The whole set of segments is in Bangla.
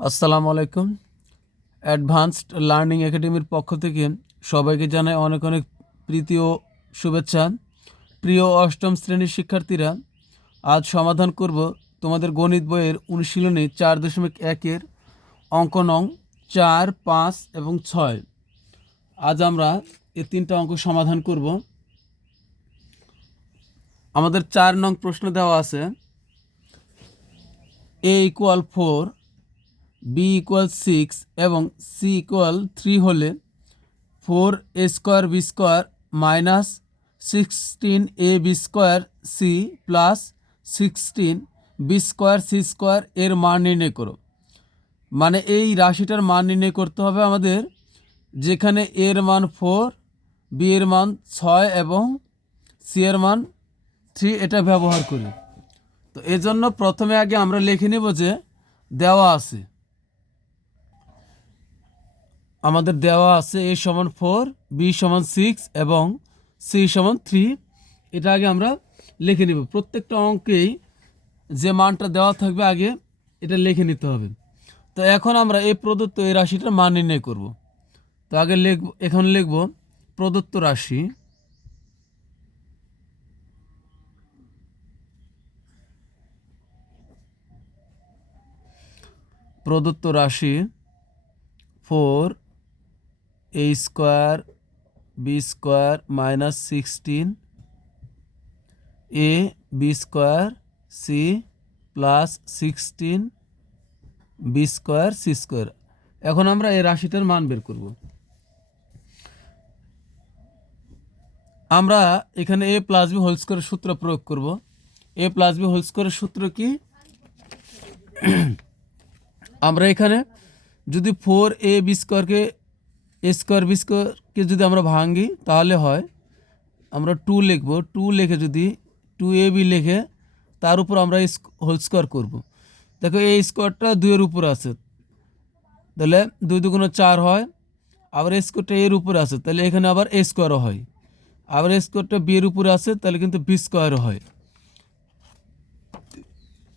আসসালামু আলাইকুম। অ্যাডভান্সড লার্নিং একাডেমির পক্ষ থেকে সবাইকে জানাই অনেক অনেক প্রীতি ও শুভেচ্ছা। প্রিয় অষ্টম শ্রেণীর শিক্ষার্থীরা, আজ সমাধান করব তোমাদের গণিত বইয়ের অনুশীলনী 4.1-এর অঙ্ক নং 4, 5 এবং 6। আজ আমরা এই তিনটা অঙ্ক সমাধান করব। আমাদের 4 নং প্রশ্ন দেওয়া আছে a = 4, b = 6 এবং c = 3 হলে 4a² b² - 16ab² c plus 16b² c² এর মান নির্ণয় করো। মানে এই রাশিটার মান নির্ণয় করতে হবে আমাদের, যেখানে এর মান 4, বি এর মান 6 এবং সি এর মান 3, এটা ব্যবহার করি। তো এজন্য প্রথমে আগে আমরা লিখে নেব যে দেওয়া আছে, আমাদের দেওয়া আছে a = 4, b = 6 এবং c = 3। এটা আগে আমরা লিখে নিব। প্রত্যেকটা অঙ্কেই যে মানটা দেওয়া থাকবে আগে এটা লিখে নিতে হবে। তো এখন আমরা এই প্রদত্ত এই রাশিটার মান নির্ণয় করব। তো আগে এখন লিখব প্রদত্ত রাশি, প্রদত্ত রাশি 4a² b² - 16 ab² c plus 16 b² c²। এখন আমরা এই রাশিটার মান বের করব। আমরা এখানে a + b² সূত্র প্রয়োগ করব। a + b² সূত্র কি? আমরা এখানে যদি 4ab² a²b² যদি আমরা ভাঙি তাহলে হয়, আমরা 2 লিখব। 2 লিখে যদি 2ab লিখে তার উপর আমরা হোল² করব। দেখো এই স্কোয়ারটা 2 এর উপর আছে, তাহলে 2 × 2 = 4 হয়। আবার স্কোয়ারটা এর উপরে আছে, তাহলে এখানে আবার a² হয়। আবার স্কোয়ারটা বি এর উপরে আছে, তাহলে কিন্তু b² হয়।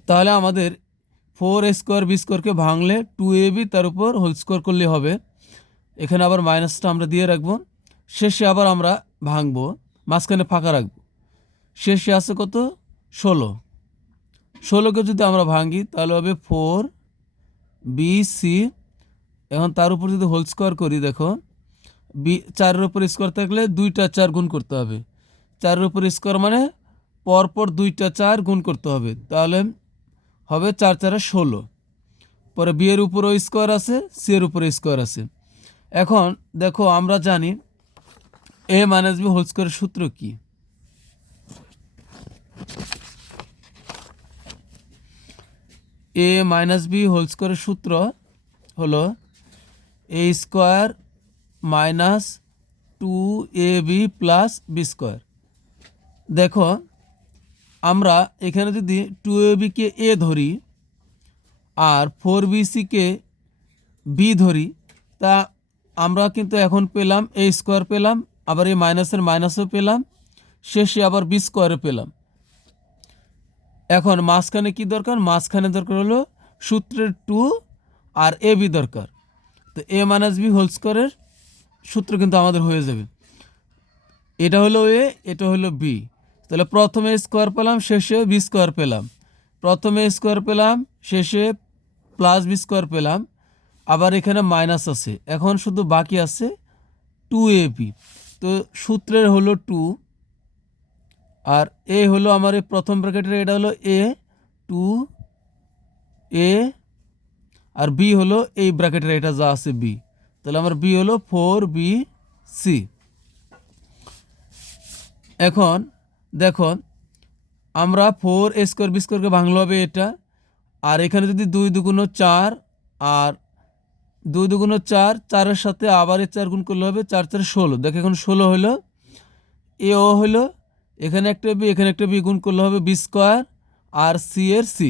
তাহলে আমাদের 4a² b² ভাঙলে 2ab তার উপর হোল² করলে হবে। এখানে আবার মাইনাসটা আমরা দিয়ে রাখবো। শেষে আবার আমরা ভাঙবো, মাঝখানে ফাঁকা রাখবো। শেষে আছে কত? 16। 16কে যদি আমরা ভাঙি তাহলে হবে 4bc। এখন তার উপর যদি হোল² করি, দেখো 4-এর উপর স্কোয়ার থাকলে 2টা 4 গুণ করতে হবে। 4-এর উপর স্কোয়ার মানে পরপর 2টা 4 গুণ করতে হবে, তাহলে হবে 4 × 4 = 16। পরে বি এর উপরও স্কোয়ার আছে, সি এর উপরে স্কোয়ার আছে। এখন দেখো আমরা জানি a - b² সূত্র কি? a - b² সূত্র হলো a² - 2ab + b²। দেখো আমরা এখানে যদি 2ab-কে a ধরি আর 4bc-কে b ধরি, তা আমরা কিন্তু এখন পেলাম a² পেলাম, আবার এই মাইনাসের মাইনাসও পেলাম, শেষে আবার b² পেলাম। এখন মাঝখানে কি দরকার? মাঝখানে দরকার হলো সূত্রের 2 আর ab দরকার। তো a - b² সূত্র কিন্তু আমাদের হয়ে যাবে। এটা হলো a, এটা হলো b। তাহলে প্রথমে স্কোয়ার পেলাম, শেষে b² পেলাম। প্রথমে স্কোয়ার পেলাম, শেষে প্লাস b² পেলাম, আবার এখানে মাইনাস আছে। এখন শুধু বাকি আছে 2ab। তো সূত্রের হলো 2 আর a হলো আমার এই প্রথম ব্র্যাকেটের, এটা হলো a, 2a, আর b হলো এই ব্র্যাকেটের এটা যা আছে b। তাহলে আমার b হলো 4bc। এখন দেখো আমরা 4a² b² ভাঙলে হবে এটা, আর এখানে যদি 2 × 2 = 4 আর 2 × 2 = 4, 4-এর সাথে আবার 4 গুণ করলে হবে 4 × 4 = 16। দেখো এখন 16 হলো, এও হলো, এখানে একটা বি এখানে একটা বি গুণ করলে হবে b² আর সি এর সি।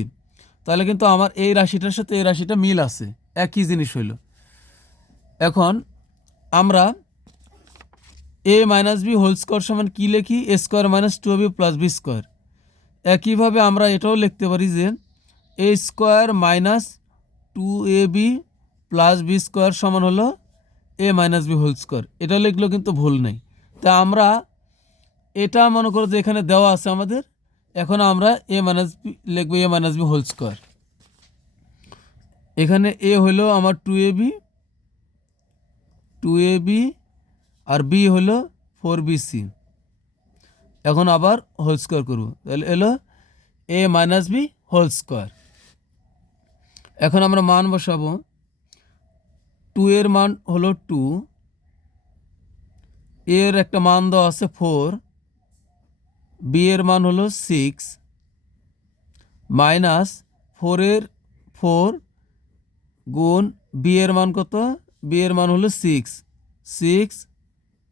তাহলে কিন্তু আমার এই রাশিটার সাথে এই রাশিটা মিল আছে, একই জিনিস হইল। এখন আমরা a - b² কি লিখি? a² - 2ab + b²। একইভাবে আমরা এটাও লিখতে পারি যে a² - 2ab plus B square সমান হলো A minus B whole square. এটা লিখলেও কিন্তু ভুল নেই। তা আমরা এটা মনে করো যে এখানে দেওয়া আছে আমাদের, এখন আমরা এ মাইনাস বি লিখবো এ মাইনাস বি হোল স্কোয়ার। এখানে এ হলো আমার 2ab আর বি হলো 4bc। এখন আবার হোল স্কোয়ার করবো, তাহলে এলো এ মাইনাস বি হোল স্কোয়ার। এখন আমরা মান বসাবো। 2 এর মান হলো 2, এর একটা মান দেওয়া আছে 4, বি এর মান হলো 6 মাইনাস 4 গুণ বি এর মান কত, বি এর মান হলো 6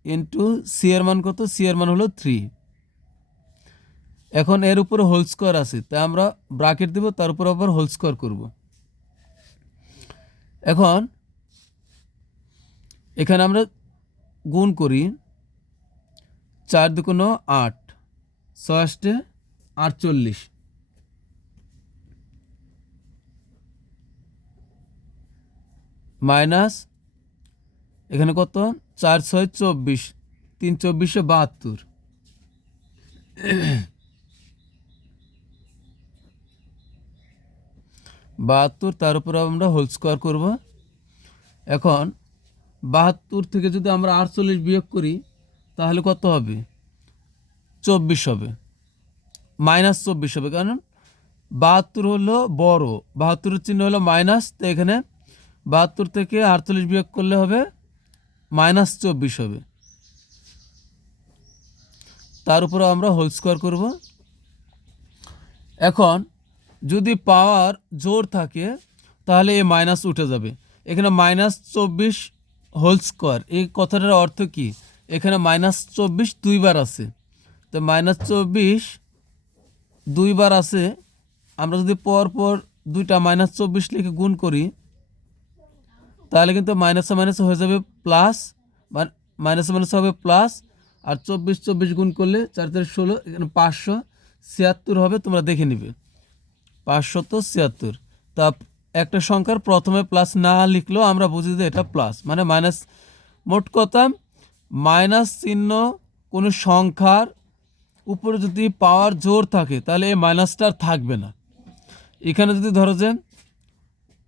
ইন্টু সি এর মান কত, সি এর মান হলো 3। এখন এর উপরে হোল স্কোয়ার আছে, তাই আমরা ব্র্যাকেট দেব, তার উপর আবার হোল স্কোয়ার করব। এখন এখানে আমরা গুণ করি, 4 দুগুণ 8, 6 48 মাইনাস এখানে কত, 4 6 24, 3 24 72, 72 তার উপর আমরা হোল স্কোয়ার করব। এখন 72 থেকে যদি আমরা 48 বিয়োগ করি তাহলে কত হবে, 24 হবে, মাইনাস 24 হবে, কারণ 72 হলো বড়, 72 চিহ্ন হলো মাইনাস, তো এখানে 72 থেকে 48 বিয়োগ করলে হবে মাইনাস 24 হবে। তার উপরে আমরা হোল স্কোয়ার করব। এখন যদি পাওয়ার জোর থাকে তাহলে এ মাইনাস উঠে যাবে। এখানে মাইনাস 24 হোল স্কোয়ার, এই কথাটার অর্থ কি, এখানে মাইনাস 24 দুইবার আছে, তো মাইনাস 24 দুইবার আছে। আমরা যদি পর দুইটা মাইনাস 24 লিখে গুণ করি তাহলে কিন্তু মাইনাসে মাইনাসে হয়ে যাবে প্লাস, মাইনাসে মাইনাসে হবে প্লাস, আর 24 গুণ করলে 4 4 16, এখানে 576 হবে, তোমরা দেখে নিবে 576। তা একটা সংখ্যার প্রথমে প্লাস না লিখলেও আমরা বুঝি যে এটা প্লাস, মানে মাইনাস। মোট কথা, মাইনাস চিহ্ন কোনো সংখ্যার উপরে যদি পাওয়ার জোর থাকে তাহলে এই মাইনাসটা আর থাকবে না। এখানে যদি ধরো যে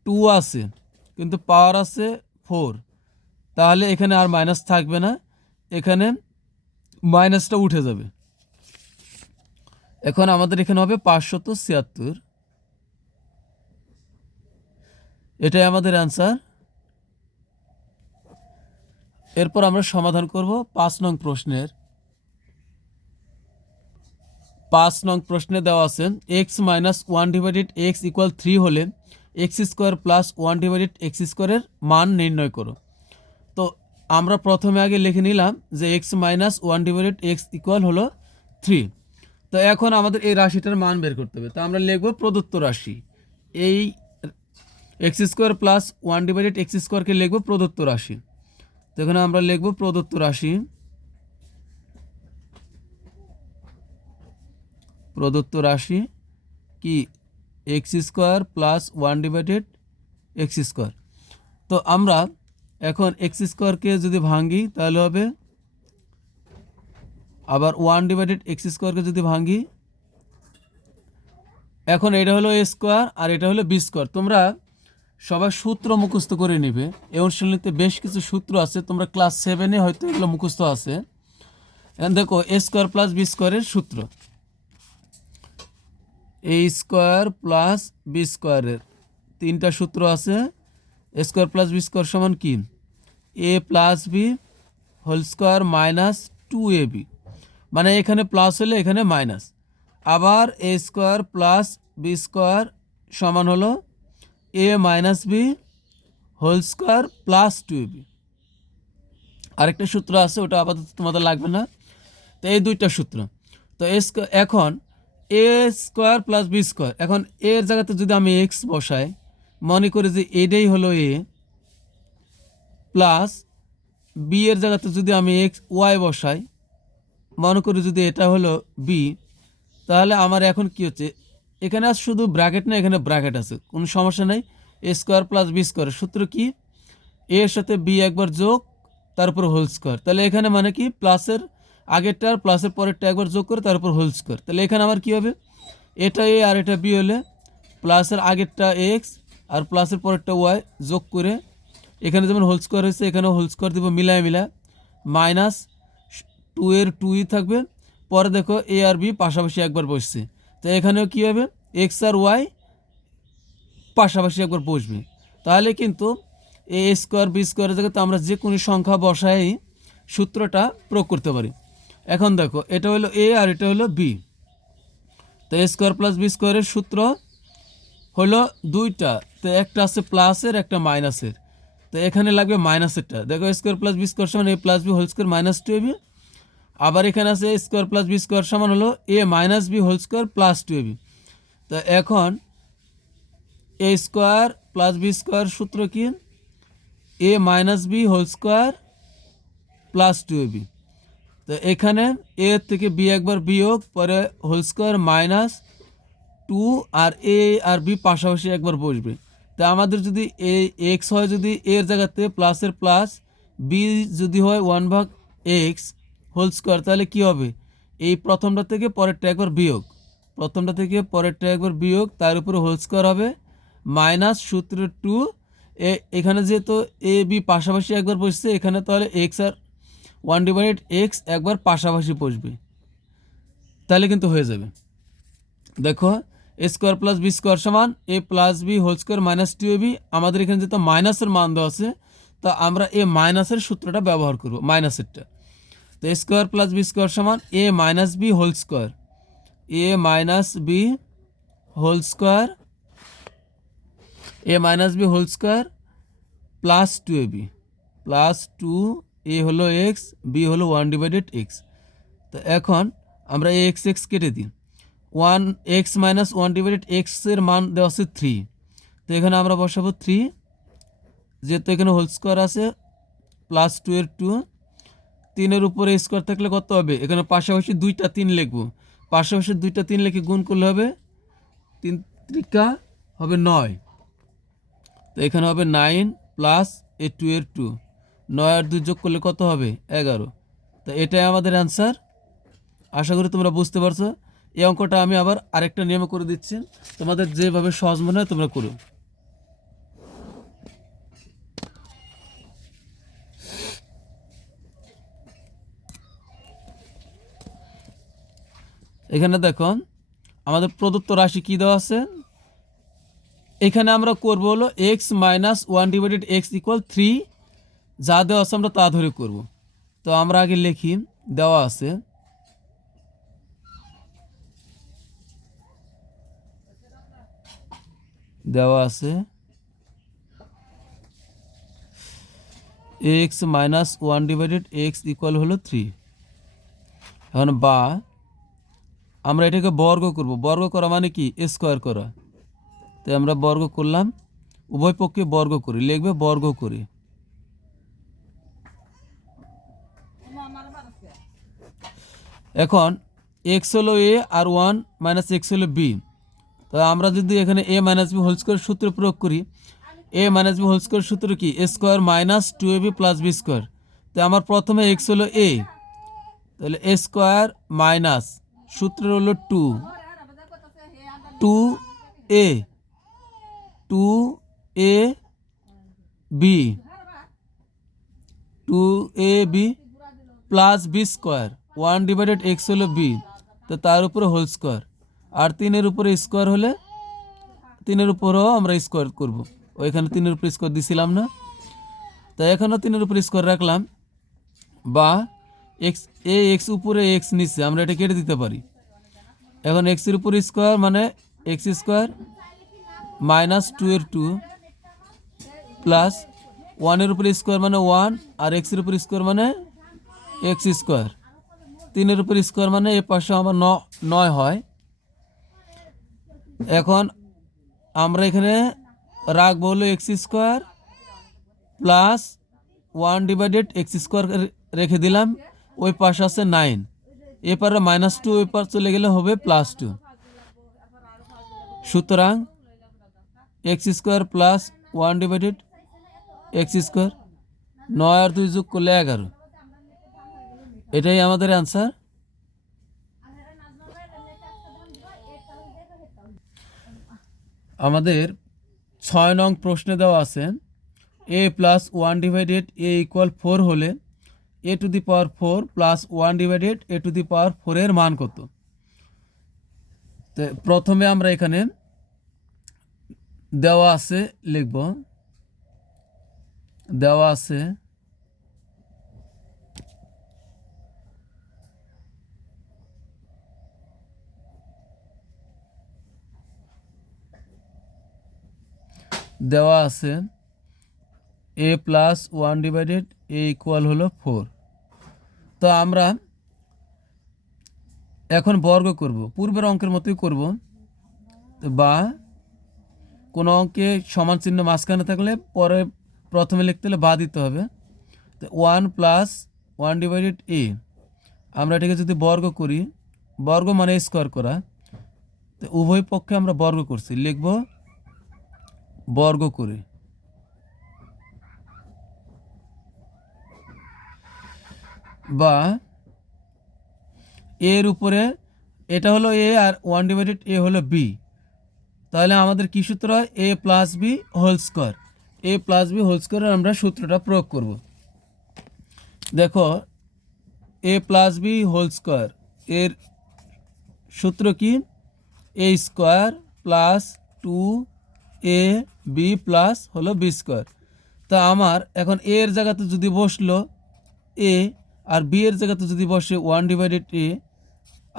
2 আছে কিন্তু পাওয়ার আছে 4, তাহলে এখানে আর মাইনাস থাকবে না, এখানে মাইনাসটা উঠে যাবে। এখন আমাদের এখানে হবে 576, এটাই আমাদের অ্যান্সার। এরপর আমরা সমাধান করব 5 নং প্রশ্নের। 5 নং প্রশ্নে দেওয়া আছে এক্স মাইনাস 1/x ইকুয়াল 3 হলে এক্স স্কোয়ার প্লাস 1/x স্কোয়ারের মান নির্ণয় করো। তো আমরা প্রথমে আগে লিখে নিলাম যে এক্স মাইনাস 1/x ইকুয়াল হলো 3। তো এখন আমাদের এই রাশিটার মান বের করতে হবে। তো আমরা লিখব প্রদত্ত রাশি, এই এক্স স্কোয়ার প্লাস 1/x স্কোয়ারকে লিখব প্রদত্ত রাশি। তো এখানে আমরা লিখব প্রদত্ত রাশি, প্রদত্ত রাশি কি x square plus 1/x square. তো আমরা এখন এক্স স্কোয়ারকে যদি ভাঙি তাহলে হবে, আবার 1/x স্কোয়ারকে যদি ভাঙি, এখন এটা হলো এ স্কোয়ার আর এটা হলো বি স্কোয়ার। তোমরা সবাই সূত্র মুখস্থ করে নিবে, এই অনুশীলনীতে বেশ কিছু সূত্র আছে, তোমরা ক্লাস 7-এ হয়তো এগুলো মুখস্থ আছে। এখন দেখো এ স্কোয়ার প্লাস বি স্কোয়ারের সূত্র, এ স্কোয়ার প্লাস বি স্কোয়ারের 3টা সূত্র আছে। A square plus B square সমান কি, A plus B whole square minus 2ab, মানে এখানে প্লাস হলে এখানে মাইনাস। আবার A square plus B square সমান হলো A minus B whole square plus 2ab। আরেকটা সূত্র আছে, ওটা আপাতত তোমাদের লাগবে না। তো এই দুইটা সূত্র। তো এখন A square plus B square, এখন এর জায়গাতে যদি আমি এক্স বসাই, মনে করি যে এটাই হলো এ, প্লাস বি এর জায়গাতে যদি আমি এক্স ওয়াই বসাই, মনে করি যদি এটা হলো বি, তাহলে আমার এখন কি হচ্ছে, এখানে শুধু ব্র্যাকেট না, এখানে ব্র্যাকেট আছে, কোনো সমস্যা নেই। এ স্কোয়ার প্লাস বি স্কোয়ার সূত্র কি এ এর সাথে বি একবার যোগ তার উপর হোল স্কোয়ার। তাহলে এখানে মানে কি প্লাসের আগেরটা আর প্লাসের পরেরটা একবার যোগ করে তার উপর হোল স্কোয়ার। তাহলে এখানে আমার কী হবে এটা এ আর এটা বি হলে প্লাসের আগেরটা এক্স আর প্লাসের পরেরটা ওয়াই যোগ করে এখানে যেমন হোল স্কোয়ার হয়েছে এখানে হোল স্কোয়ার দেবো মিলায় মাইনাস 2 এর 2ই থাকবে। পরে দেখো এ আর বি পাশাপাশি একবার বসছে, তো এখানেও কী হবে এক্স আর ওয়াই পাশাপাশি একবার বসবে। তাহলে কিন্তু এ স্কোয়ার বি স্কোয়ারের জায়গাতে আমরা যে কোনো সংখ্যা বসাই সূত্রটা প্রয়োগ করতে পারি। এখন দেখো এটা হলো এ আর এটা হলো বি, তো এ স্কোয়ার প্লাস বি স্কোয়ারের সূত্র হলো দুইটা, তো একটা আছে প্লাসের একটা মাইনাসের, তো এখানে লাগবে মাইনাসেরটা। দেখো A square plus B square সমান A plus B whole square minus 2ab। আবার এখানে আছে A square plus B square সমান হলো A minus B whole square plus 2ab। তো এখন A square plus B square সূত্র কি A minus B whole square plus 2ab। তো এখানে এ থেকে বি একবার বিয়োগ পরে হোল স্কোয়ার মাইনাস 2 আর এ আর বি পাশাপাশি একবার বসবে। তা আমাদের যদি এ এক্স হয় যদি এর জায়গাতে প্লাসের প্লাস বি যদি হয় 1/x হোল স্কোয়ার, তাহলে কি হবে এই প্রথমটা থেকে পরেরটা একবার বিয়োগ, প্রথমটা থেকে পরেরটা একবার বিয়োগ তার উপরে হোল স্কোয়ার হবে মাইনাস সূত্র 2 এখানে যেহেতু এ বি পাশাপাশি একবার বসছে এখানে তাহলে এক্স আর 1/x একবার পাশাপাশি বসবে, তাহলে কিন্তু হয়ে যাবে। দেখো A square plus B square সমান A plus B whole square minus 2ab। আমাদের এখানে যেহেতু মাইনাসের মান দেওয়া আছে তা আমরা এ মাইনাসের সূত্রটা ব্যবহার করব মাইনাসেরটা। তো A square plus B square সমান A minus B whole square, A minus B whole square, A minus B whole square plus 2ab plus 2 A হলো এক্স বি হলো 1/x। তো এখন আমরা এ এক্স এক্স কেটে দিই 1x মাইনাস 1/x এর মান দেওয়া আছে 3, তো এখানে আমরা বসাবো 3 যেহেতু এখানে হোল স্কোয়ার আছে প্লাস 2 এর 2, 3 উপরে স্কোয়ার থাকলে কত হবে এখানে পাশাপাশি 2টা 3 লিখবো, পাশাপাশি 2টা 3 লিখে গুণ করলে হবে 3 ত্রিকা হবে 9, তো এখানে হবে 9 প্লাস এ 2 এর 2, 9 আর 2 যোগ করলে কত হবে 11। তো এটাই আমাদের অ্যান্সার। আশা করি তোমরা বুঝতে পারছো। এই অঙ্কটা আমি আবার আরেকটা নিয়মে করে দিচ্ছি, তোমাদের যেভাবে সহজ মনে হয় তোমরা করো। এখানে দেখো আমাদের প্রদত্ত রাশি কি দেওয়া আছে, এখানে আমরা করব হলো এক্স মাইনাস 1/x ইকুয়াল 3, যা দেওয়া আছে আমরা তা ধরে করব। তো আমরা আগে লিখি দেওয়া আছে এক্স মাইনাস 1/x ইকুয়াল হলো 3। এখন বা আমরা এটাকে বর্গ করব, বর্গ করা মানে কি স্কোয়ার করা, তাই আমরা বর্গ করলাম, উভয় পক্ষে বর্গ করি, লিখবে বর্গ করি। এখন এক্স হলো এ আর 1 মাইনাস এক্স হলো বি, তো আমরা যদি এখানে A minus B whole square সূত্র প্রয়োগ করি, A minus B whole square সূত্র কি A square minus 2ab plus B square. তো আমার প্রথমে এক্স হলো এ, তাহলে এ স্কোয়ার মাইনাস সূত্র হলো 2 2a B 2ab plus B square 1/x হলো বি, তো তার উপরে হোল স্কোয়ার, আর 3 উপরে স্কোয়ার হলে 3 উপরেও আমরা স্কোয়ার করব, ওইখানে 3 উপরে স্কোয়ার দিছিলাম না, তাই এখানেও 3 উপরে স্কোয়ার রাখলাম। বা এক্স এ এক্স উপরে এক্স নিচে আমরা এটা কেটে দিতে পারি। এখন এক্সের উপর স্কোয়ার মানে এক্স স্কোয়ার মাইনাস 2 এর 2 প্লাস 1 উপরে স্কোয়ার মানে 1 আর এক্সের উপর স্কোয়ার মানে এক্স স্কোয়ার, 3 উপর স্কোয়ার মানে এ পাশে আমার 9 হয়। এখন আমরা এখানে রাখবো হলো x square plus 1/x square রেখে দিলাম, ওই পাশে আছে 9, এপারে -2 ওই পার চলে গেলে হবে +2। সুতরাং x square plus 1 divided x square, 9 আর 2 যোগ করলে 11, এটাই আমাদের অ্যান্সার। আমাদের 6 নং প্রশ্নে দেওয়া আছে a plus 1 divided a equal 4 হলে a to the power 4 plus 1 divided a to the power 4 এর মান কত। তো প্রথমে আমরা এখানে দেওয়া আছে লিখব, দেওয়া আছে দেওয়া আছে a plus 1 divided a equal হলো 4। তো আমরা এখন বর্গ করব, পূর্বের অঙ্কের মতোই করব, বা কোনো অঙ্কে সমান চিহ্ন মাঝখানে থাকলে পরে প্রথমে লিখতে হলে বা দিতে হবে। তো 1 প্লাস 1 ডিভাইডেড a, আমরা এটাকে যদি বর্গ করি, বর্গ মানে স্কোয়ার করা, তো উভয় পক্ষে আমরা বর্গ করছি, লিখব বর্গ করে, বা এর উপরে এটা হলো a আর 1 ডিভাইডেড a হলো b, তাহলে আমাদের কি সূত্র হয়, a plus B whole square, a plus B whole স্কোয়ারের আমরা সূত্রটা প্রয়োগ করব। দেখো a plus B whole square এর সূত্র কি, a square plus 2 a b plus হলো b স্কোয়ার। তা আমার এখন a এর জায়গাতে যদি বসলো a, আর b এর জায়গাতে যদি বসে 1 ডিভাইডেড a,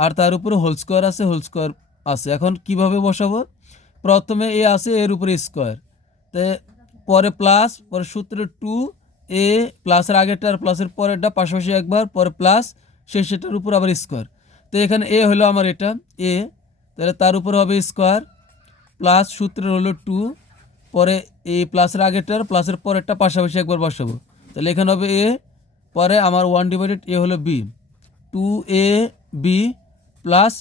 আর তার উপরে হোল স্কোয়ার আছে, হোল স্কোয়ার আছে। এখন কিভাবে বসাবো, প্রথমে এ আছে এর উপরে স্কোয়ার, তো পরে প্লাস, পরে সূত্রে 2a প্লাসের আগেরটা আর প্লাসের পরেরটা পাশাপাশি একবার, পরে প্লাস, শেষেরটার উপর আবার স্কোয়ার। তো এখানে a হলো আমার এটা a, তাহলে তার উপর হবে স্কোয়ার প্লাস সূত্রের হলো 2, পরে এই প্লাসের আগেরটার প্লাসের পরেরটা পাশাপাশি একবার বসাবো, তাহলে এখানে হবে a, পরে আমার 1 ডিভাইডেড a হলো b, 2ab প্লাস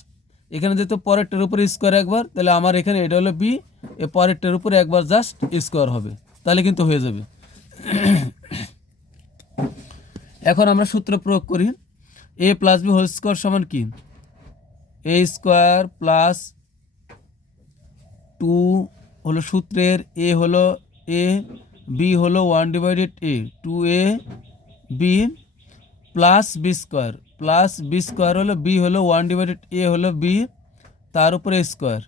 এখানে যেহেতু পরেরটার উপরে স্কোয়ার একবার, তাহলে আমার এখানে এটা হলো b, এ পরেরটার উপরে একবার জাস্ট স্কোয়ার হবে, তাহলে কিন্তু হয়ে যাবে। এখন আমরা সূত্র প্রয়োগ করি, a plus B whole square সমান কি, a স্কোয়ার প্লাস 2 হলো সূত্রের, a হলো a, b হলো 1 divided a, 2ab plus B square, plus B square হলো b হলো 1 ডিভাইডেড a হলো b, তার উপরে স্কোয়ার,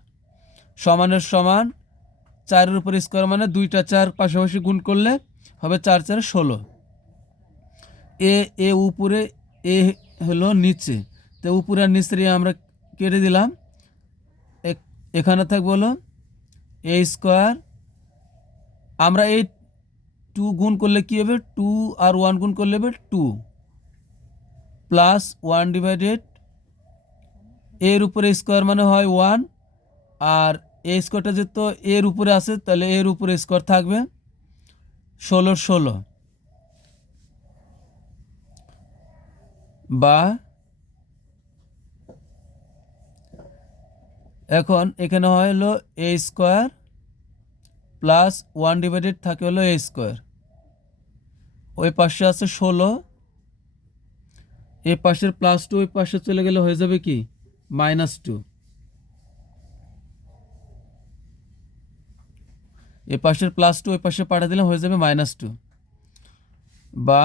সমানের সমান 4-এর উপরে স্কোয়ার মানে 2টা 4 পাশাপাশি গুণ করলে হবে 4 4 16, এ উপরে এ হলো নিচে, তো উপরে আর নিচে আমরা কেটে দিলাম, এখানে থাকবে হলো a স্কোয়ার, আমরা এই 2 গুণ করলে কি হবে, 2 আর 1 গুণ করলে হবে 2 প্লাস 1 ডিভাইডেড এর উপরে স্কোয়ার মানে হয় 1, আর এই স্কোয়ারটা যেহেতু এর উপরে আছে তাহলে এর উপরে স্কোয়ার থাকবে 16 16, বা এখন এখানে হয় হলো a স্কোয়ার প্লাস 1 ডিভাইডেড থাকে হলো a স্কোয়ার, ওই পাশে আছে 16, এই পাশের প্লাস 2 ওই পাশে চলে গেলে হয়ে যাবে কি -2, এই পাশের প্লাস 2 ওই পাশে পাঠিয়ে দিলে হয়ে যাবে -2, বা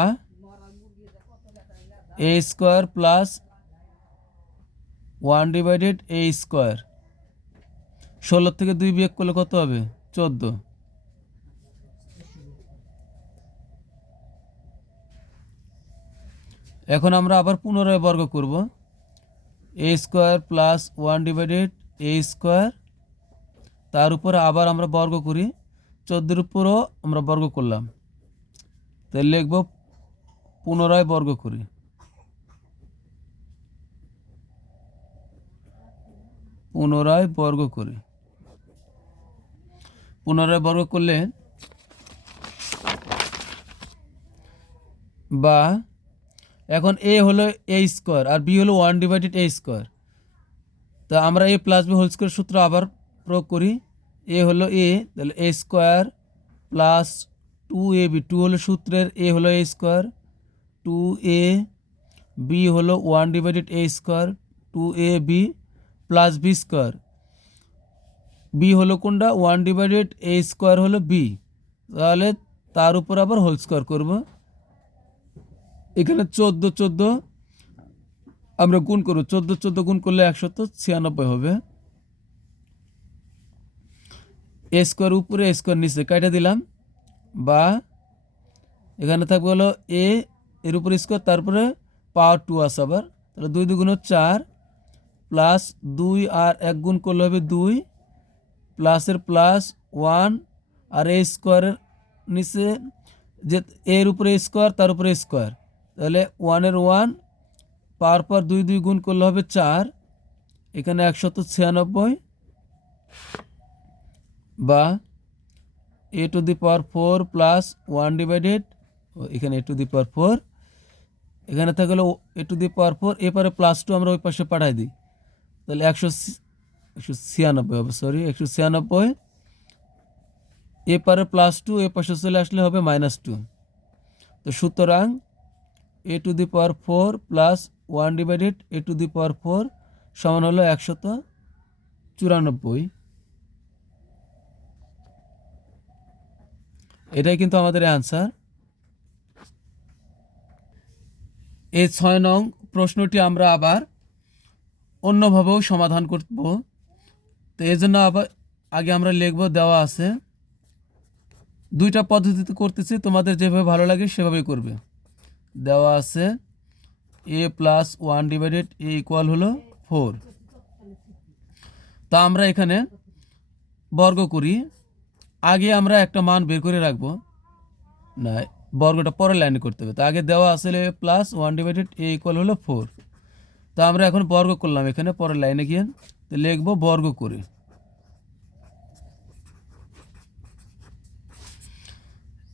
a square plus 1 divided a square, 16 থেকে 2 বিয়োগ করলে কত হবে 14। এখন আমরা আবার পুনরায় বর্গ করব, a square plus 1 divided a square, তার উপরে আবার আমরা বর্গ করি, 14-এর উপরও আমরা বর্গ করলাম, তাই লিখব পুনরায় বর্গ করি, পুনরায় বর্গ করি, পুনরায় বর্গ করলে, বা এখন a হলো a স্কোয়ার আর b হলো 1 ডিভাইডেড a স্কোয়ার, তা আমরা a plus B whole square সূত্র আবার প্রয়োগ করি, এ হলো এ, তাহলে এ স্কোয়ার প্লাস 2ab, 2 হলো সূত্রের, এ হলো এ স্কোয়ার, 2a, বি হলো 1/a square, 2ab plus B square, B হলো কোনটা 1/a স্কোয়ার হলো বি, তাহলে তার উপর আবার হোল স্কোয়ার করব। এখানে 14 আমরা গুণ করব, 14 গুণ করলে 196 হবে। এ স্কোয়ার উপরে এ স্কোয়ার নিচে কাটা দিলাম, বা এখানে থাকবে হলো এ এর উপরে স্কোয়ার, তারপরে পাওয়ার 2 আছে আবার, তাহলে 2 2 4 প্লাস 2 আর 1 গুণ করলে হবে 2 প্লাসের প্লাস 1 আর এ স্কোয়ারের নিচে যে এর উপরে স্কোয়ার তার উপরে স্কোয়ার, তাহলে 1 এর 1 পাওয়ার পর 2 2 গুণ করলে হবে 4, এখানে 196, বা a to the power 4 plus 1 divided, এখানে a টু দি পাওয়ার 4, এখানে থাকলে a টু দি পাওয়ার 4, এ পারে প্লাস 2 আমরা ওই পাশে পাঠাই দিই, তাহলে 196 হবে, সরি 196, এ পারে প্লাস 2 এ পাশে চলে আসলে হবে -2। তো সুতরাং a to the power 4 plus 1 divided a to the power 4 সমান হলো 194। এটাই কিন্তু আমাদের অ্যান্সার। এই 6 নং প্রশ্নটি আমরা আবার অন্যভাবেও সমাধান করব। তো এই জন্য আবার আগে আমরা লিখব, দেওয়া আছে, দুইটা পদ্ধতিতে করতেছি, তোমাদের যেভাবে ভালো লাগে সেভাবেই করবে। দেওয়া আছে a plus 1 divided a equal হলো 4। তা আমরা এখানে বর্গ করি, আগে আমরা একটা মান বের করে রাখবো, না বর্গটা পরের লাইনে করতে হবে। তো আগে দেওয়া আসলে প্লাস 1 ডিভাইডেড a ইকুয়াল হলো 4, তা আমরা এখন বর্গ করলাম, এখানে পরের লাইনে গিয়ে তো লিখবো বর্গ করে।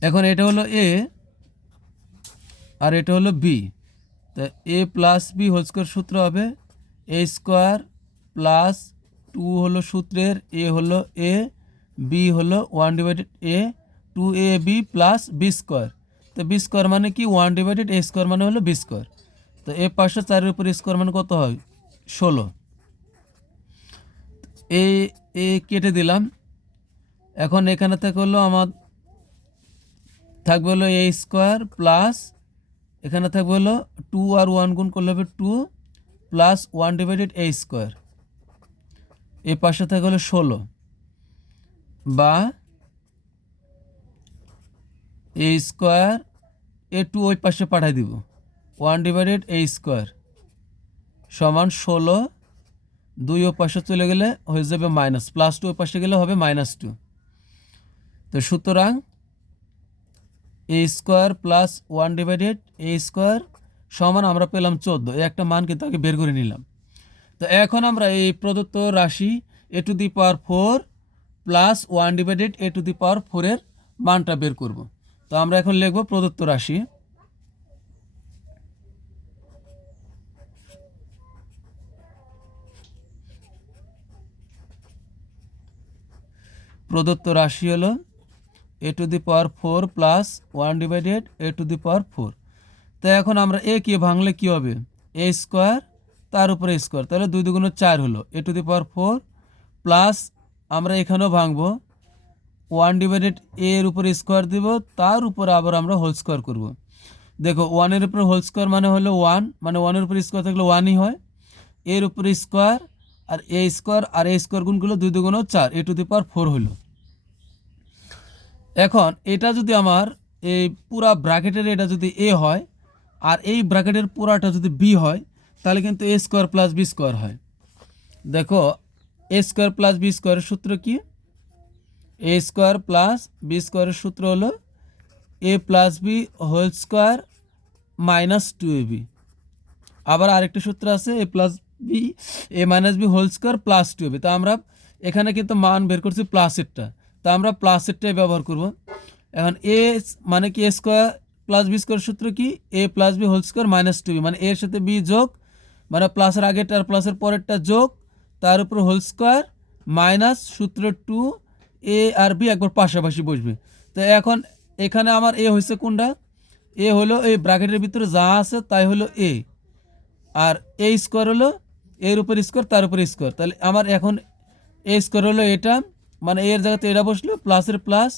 এখন এটা হলো a আর এটা হলো b, তা a plus B whole square সূত্র হবে a স্কোয়ার প্লাস 2 হলো সূত্রের, a হলো a, b হলো 1 divided a, 2ab plus B square. তো বি স্কোয়ার মানে কি 1 ডিভাইডেড a স্কোয়ার মানে হলো বি স্কোয়ার। তো এ পাশে 4-এর উপর স্কোয়ার মানে কত হয় 16, এ কেটে দিলাম। এখন এখানে থেকে হলো আমার থাকবে হলো a স্কোয়ার প্লাস, এখানে থাকবে হলো 2 আর 1 গুণ করলে হবে 2 প্লাস 1 ডিভাইডেড a স্কোয়ার, এ পাশে থাকবে হলো 16, বা a স্কোয়ার এ 2 ওই পাশে পাঠাই দিব, 1 ডিভাইডেড a স্কোয়ার সমান 16, 2 ও পাশে চলে গেলে হয়ে যাবে মাইনাস, প্লাস 2 ওই পাশে গেলে হবে -2। তো সুতরাং a square plus 1 divided a square সমান আমরা পেলাম 14, এই একটা মান কিন্তু আগে বের করে নিলাম। তো এখন আমরা এই প্রদত্ত রাশি a to the power 4 plus 1 divided a to the power 4 এর মানটা বের করব। তো আমরা এখন লিখব প্রদত্ত রাশি, প্রদত্ত রাশি হলো a to the power 4 plus 1 divided a to the power 4। তো এখন আমরা a কে ভাঙলে কি হবে a স্কোয়ার তার উপরে স্কোয়ার, তাহলে 2 2 4 হলো a to the power 4 plus আমরা এখানেও ভাঙবো 1 ডিভাইডেড a এর উপরে স্কোয়ার দিব, তার উপর আবার আমরা হোল স্কোয়ার করব। দেখো 1 এর উপরে হোল স্কোয়ার মানে হলো 1, মানে 1 এর উপরে স্কোয়ার থাকলে 1ই হয়, এর উপরে স্কোয়ার আর a স্কোয়ার আর a স্কোয়ার গুণগুলো 2 2 4 a টু দি পাওয়ার 4 হলো। এখন এটা যদি আমার এই পুরা ব্র্যাকেটের এটা যদি a হয় আর এই ব্র্যাকেটের পুরাটা যদি b হয়, তাহলে কিন্তু a square plus B square হয়। দেখো a স্কোয়ার প্লাস বি স্কোয়ারের সূত্র কি, a স্কোয়ার প্লাস বি স্কোয়ারের সূত্র হলো a plus B whole square minus 2ab। আবার আরেকটা সূত্র আছে a plus B A minus B whole square plus 2ab। তো আমরা এখানে কিন্তু মান বের করছি প্লাসেরটা, তা আমরা প্লাসেরটাই ব্যবহার করব। এখন এ মানে কি a square plus B square সূত্র কি a plus B whole square minus 2b, মানে এর সাথে বি যোগ, মানে প্লাসের আগেরটা আর প্লাসের পরেরটা যোগ, তার উপর হোল স্কোয়ার মাইনাস সূত্র 2 এ আর বি একবার পাশাপাশি বসবে। তো এখন এখানে আমার এ হয়েছে কোনটা, এ হলো এই ব্র্যাকেটের ভিতরে যা আছে তাই হলো এ, আর এ স্কোয়ার হলো এর উপর স্কোয়ার তার উপরে স্কোয়ার। তাহলে আমার এখন এ স্কোয়ার হলো এটা, মানে এর জায়গাতে এটা বসলো প্লাসের প্লাস,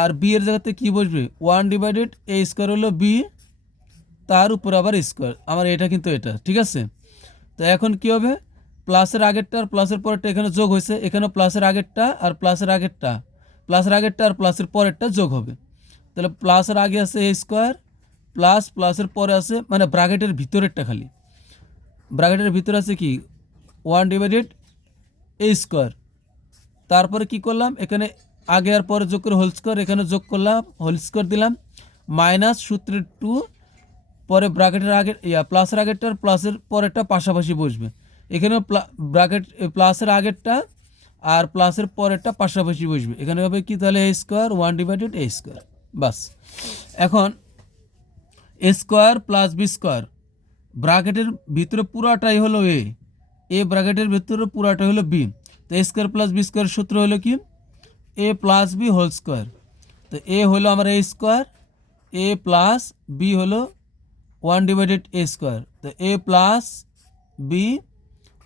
আর বি এর জায়গাতে কি বসবে 1/, এ স্কোয়ার হলো বি তার উপর আবার স্কোয়ার, আমার এটা কিন্তু এটা, ঠিক আছে। তো এখন কি হবে, প্লাসের আগেরটা আর প্লাসের পরেরটা এখানে যোগ হয়েছে, এখানে প্লাসের আগেরটা আর প্লাসের আগেরটা, প্লাসের আগেরটা আর প্লাসের পরেরটা যোগ হবে। তাহলে প্লাসের আগে আছে এ স্কোয়ার প্লাস প্লাসের পরে আছে মানে ব্র্যাকেটের ভিতরেরটা, খালি ব্র্যাকেটের ভিতরে আছে কি 1/, এ স্কোয়ার, তারপরে কি করলাম এখানে আগে আর পরে যোগ করে হোল স্কোয়ার, এখানে যোগ করলাম হোল স্কোয়ার দিলাম, মাইনাস সূত্রের 2, পরে ব্র্যাকেটের আগে প্লাসের আগেরটা আর প্লাসের পরেরটা পাশাপাশি বসবে, এখানেও ব্র্যাকেট প্লাসের আগেরটা আর প্লাসের পরেরটা পাশাপাশি বসবে, এখানে হবে কি তাহলে এ স্কোয়ার 1/, এ স্কোয়ার, বাস। এখন A square plus B square ব্র্যাকেটের ভিতরে পুরাটাই হলো এ ব্র্যাকেটের ভিতরে পুরাটাই হলো বি, তো A square plus B square সূত্র হলো কি A plus B whole square. তো এ হলো আমার A square, A plus B হলো 1/, এ স্কোয়ার, তো A plus B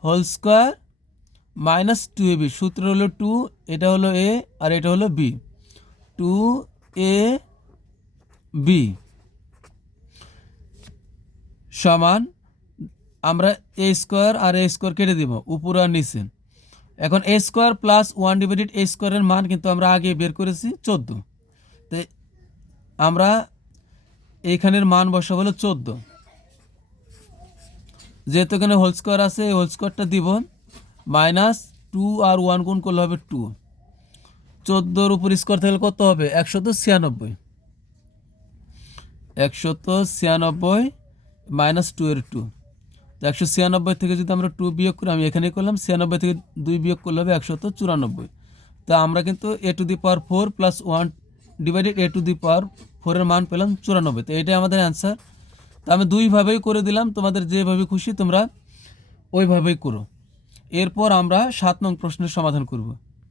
whole square minus 2ab, সূত্র হলো 2, এটা হলো এ আর এটা হলো বি, 2ab সমান আমরা এ স্কোয়ার আর এ স্কোয়ার কেটে দিব উপর আর নিচে। এখন এ স্কোয়ার প্লাস 1/, এ স্কোয়ারের মান কিন্তু আমরা আগে বের করেছি 14, তো আমরা এইখানের মান বসাবো হলো 14, যেহেতু এখানে হোল স্কোয়ার আছে এই হোল স্কোয়ারটা দিব, মাইনাস 2 আর 1 গুণ করলে হবে 2, 14 উপর স্কোয়ার থাকলে কত হবে 196, 196 মাইনাস 2 এর 2, তো 196 থেকে যদি আমরা 2 বিয়োগ করি, আমি এখানে করলাম 96 থেকে 2 বিয়োগ করলে হবে 194, তা আমরা কিন্তু a⁴ প্লাস 1/, a⁴ এর মান পেলাম 94, তো এটাই আমাদের অ্যান্সার। তো আমি দুইভাবেই করে দিলাম, তোমাদের যেভাবে খুশি তোমরা ওইভাবেই করো। এরপর আমরা 7 নং প্রশ্নের সমাধান করব।